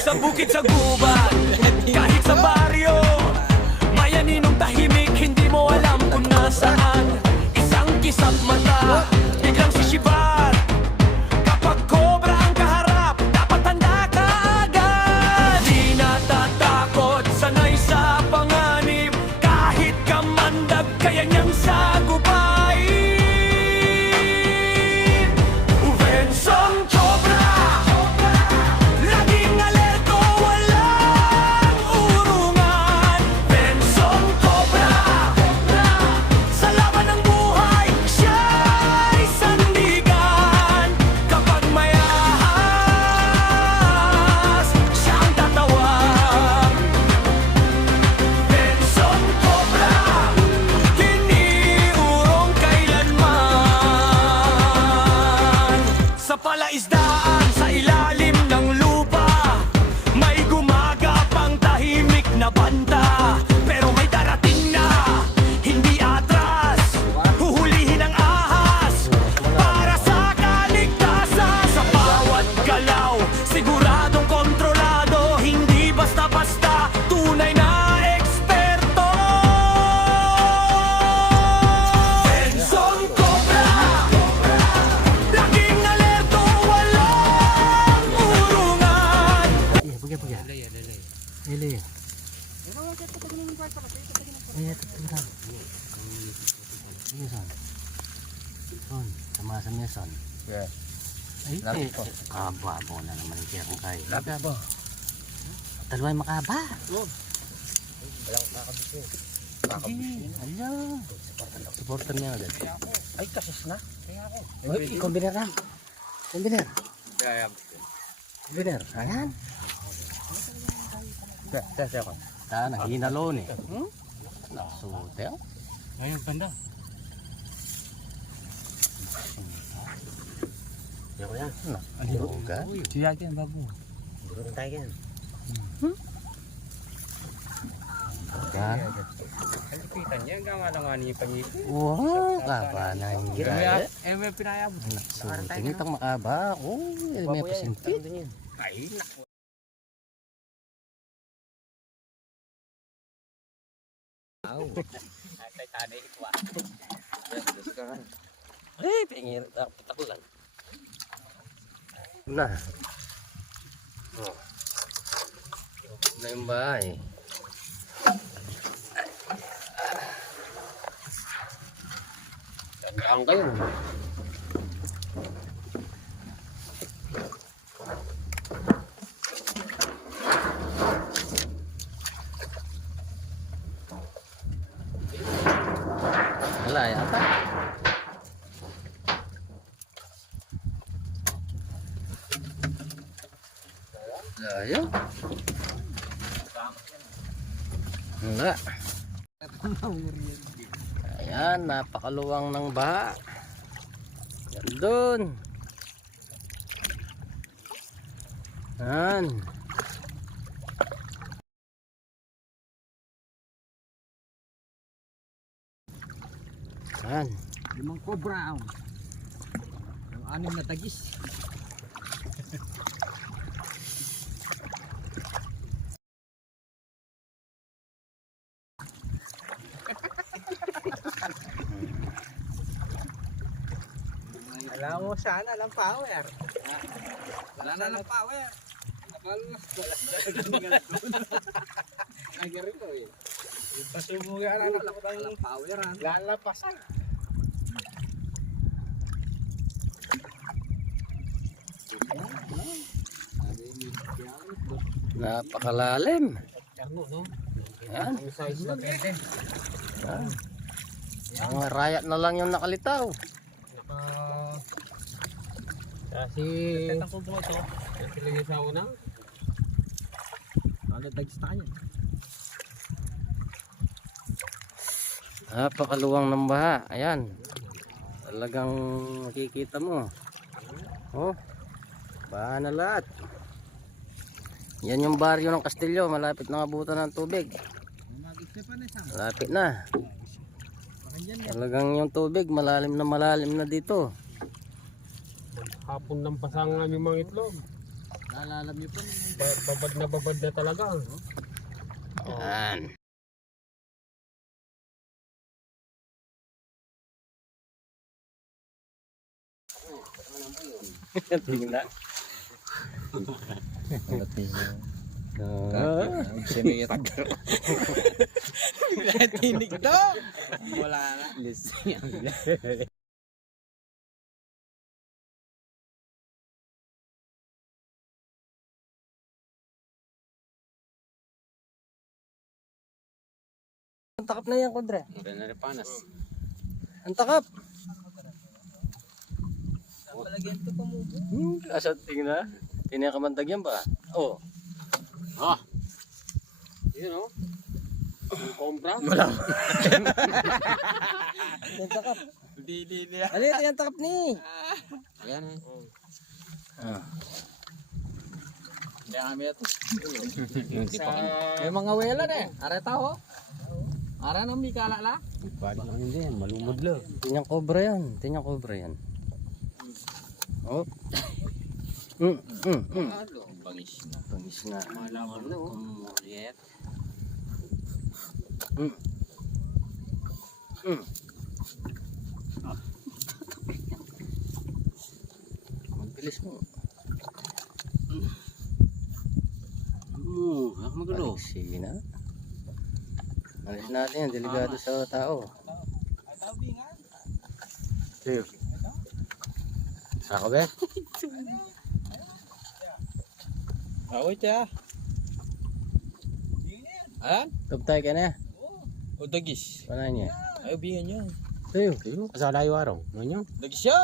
Sa bukid, sa gubat, kahit sa baryo, mayaninong tahimik, hindi mo alam kung nasaan. Isang kisap mata, biglang sisibat. Kapag kobra ang kaharap, dapat handa ka agad. Di natatakot, sanay sa panganib, kahit kamandag, kaya niyang sagupain. Uvensong Cobra, laging alerto, walang urungan. Bensong Cobra, sa laban ng buhay, siya'y sandigan. Kapag may ahas, siyang tatawag. Bensong Cobra, tiniurong kailanman. Sa palaisdaan, sa ilalim ng lupa, may gumagapang tahimik na banta. Pero may darating na, hindi atras, huhulihin ang ahas para sa kaligtasan. Sa bawat galaw, siguradong kontrolado, hindi basta-basta, tunay na eksperto. Bensong Cobra, laging alerto, walang urungan. Lele. Ini son. Son, sama sa niya son. Yeah. Ay, kaba mo na naman kaya kung kaya. Kaba. Talway makaba. Walang kakabisi. Hala. Supportan niya agad. Ay, kasus na. Kaya ako. Uy, kombiner na. Kombiner. Kaya Kombiner. Ayan. Kaya ako. Saan, hinalo ni. Nakasute. Ayun, ganda. Yan ko yan. Nakuga. Tiyagin, babu. Guro tayo yan. Yan. Kalipitan niya, gawa na nga niya pangiti. Wow, kaba na yung gira. May pinayabot. Nakasute nitong makaba. Oh, may pasimpit. Ay, naku. Ay, tanay ito ah. Eh, pingin. Patakulan. Na. Oh. Na yung bahay. Gandaan kayo. Wala yata. Ayo. Enggak. Ayan, napakaluwang ng baha. Yan doon. Ayan. Ayan. 5 cobra. Ang 6 na tagis. Alam mo sana lang power. Wala na lang power. Nagari ko eh. Pasumuga na lang power. Lalapasan. Napakalalim. Ayan. Ayan. Mga rayat na lang yung nakalitaw. Kasi tatang ko mo ito. Kasi lagi sa una. Ano tagis tayo? Napakaluwang ng baha. Ayan. Talagang makikita mo. Oh. Baha na lahat. Yan yung baryo ng Castillo. Malapit na abutan ng tubig. Malapit na. Talagang yung tubig malalim na dito. Tapon ng pasangan yung mga itlog. Nalalam niyo po. Babad na talaga. Yan. Tingnan. Tinig to. Wala na. Ang takap na yan, Kodre. Panas. Ang takap. Palagyan ko pa mo. Asa tingnan. Tingnan ka mandag yan ba? Oh. Yun o. Kompra. Wala. Ang takap. Di. Ano yung takap ni? Ayan eh. Ah. Kaya kami ito. May mga wela na eh. Are tao. Are nang may kalala. Balik lang hindi yan. Malumod lang. Tingnan cobra yan. Tingnan cobra yan. Oh. Bangis. Pangis na. Malaman na oh. Yet. Ang bilis mo. Magulo. Sige na. Alis natin yan. Delikado sa tao. Saka ba? Ako siya. Ayan. Tugtay ka na. O dagis. Wala niya. Ayaw bihan niya. Tayo. Kasala yung araw. Ano? Dagis siya.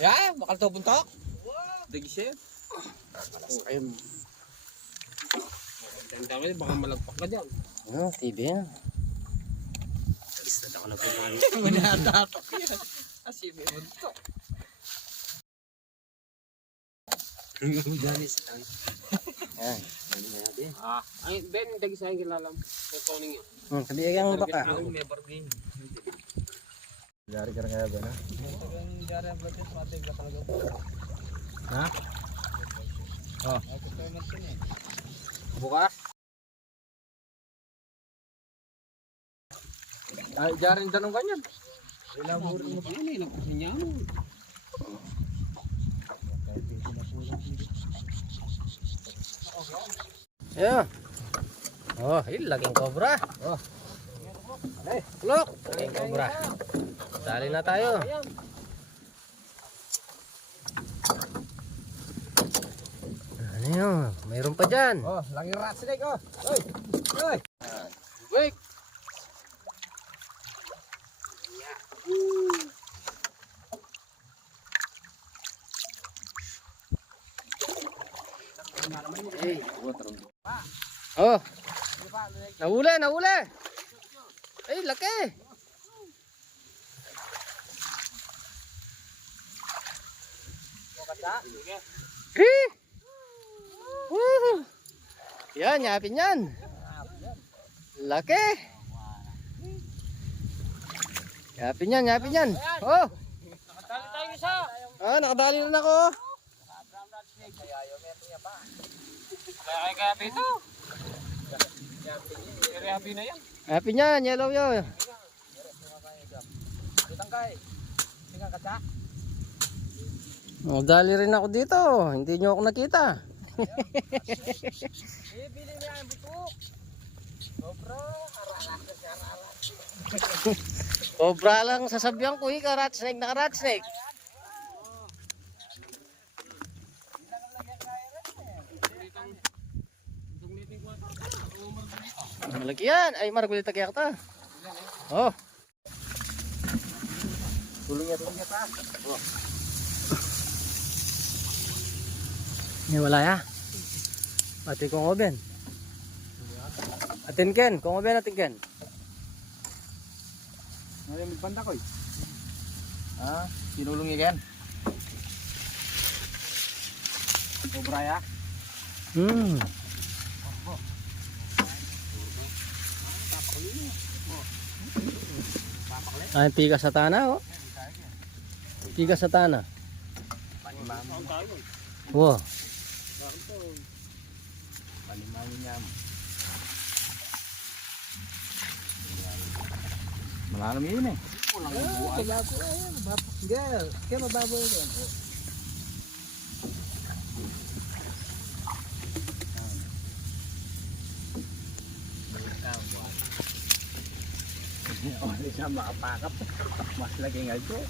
Yan. Bakal to buntok. Dagis siya. Ayun. Tanda ko baka malagpak ka dyan. Ano? TV yan. Tanda ko na pinali. Manatatak yan. Kasi may buntok. Yan. Ay, Ben, dagi sa akin kilala mo. Toning yun. Kabiyagang baka. Never din. Dari ka nga ba na? Ha? Oh. Bukas? Ay, jarin tanong ganyan. Ilaburo mo yun eh. Lapasin niya mo. Yeah. Oh, laking cobra. Oh. Look, laking cobra. Dali na tayo. Ano yun? Mayroon pa dyan. Oh, laking rat snake oh. Oy. Oy. Wait. Oh. Nahuli. Ay, laki. Eh. Woo. Yan, yapin yan. Laki. Yapin yan. Oh. Nakatali tayo isa. Ah, nakadali rin ako. Kaya pito. Yapi na yan. Yapin yan, yellow yun. Tangkay. Tingnan ka sa. Nadali rin ako dito. Hindi nyo ako nakita. Bili niya ang butok. Sobra. Cobra lang sasabihan ko, rat snake na rat snake. Malaki yan. Ay, maragulita kaya kita. Oh. Tulong niya pa. Oh. Wala ya. Ati kong oben. Atin Ken, kung oben atin Ken. Ngayon may banda ko eh. Ah, sinulong yan. Sobra ya. Ay, tiga sa tana oh. Kiga sa tana. Wow. Malalim yun eh. Hindi siya makapakap. Mas laging alto.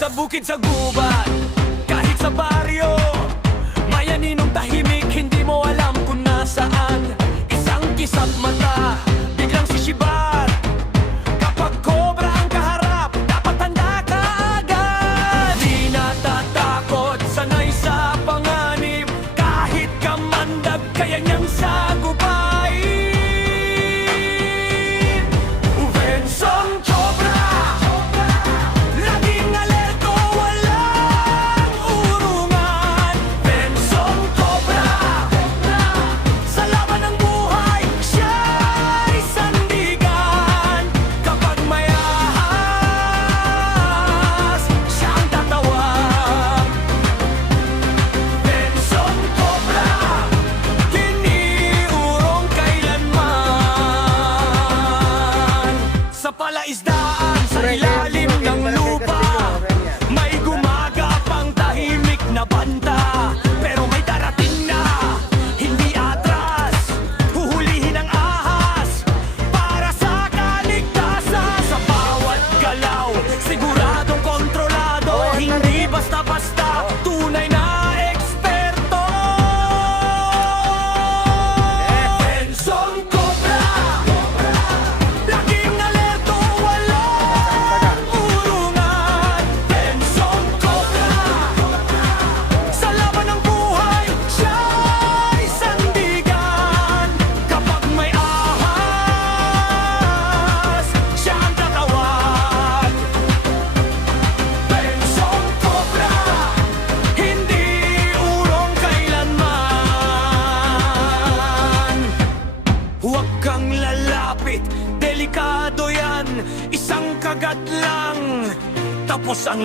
Sa bukid, sa gubat, kahit sa baryo, mayaninong tahimik, hindi mo alam kung nasaan. Isang kisap mata, biglang sisibat. Kapag kobra ang kaharap, dapat handa ka agad. Di natatakot, sanay sa panganib, kahit kamandag, kaya niyang sagupain. Uvensong Cobra, laging alerto, walang urungan. Bensong Cobra, sa laban ng buhay, siya'y sandigan. Kapag may ahas, siya ang tatawag. Bensong Cobra, tiniurong kailanman. Sa palaisdaan, sa ilalim ng lupa, may gumagapang tahimik na banta. Pero may darating na, hindi atras, huhulihin ang ahas para sa kaligtasan. Sa bawat galaw, siguradong kontrolado, hindi basta-basta, tunay na eksperto. Bensong Cobra, laging alerto, walang urungan. Bensong Cobra, sa laban ng buhay, siya'y sandigan. Kapag may ahas, siya ang tatawag. Bensong Cobra, hindi urong kailanman. Huwag kang lalapit, delikado yan. Isang kagat lang, tapos ang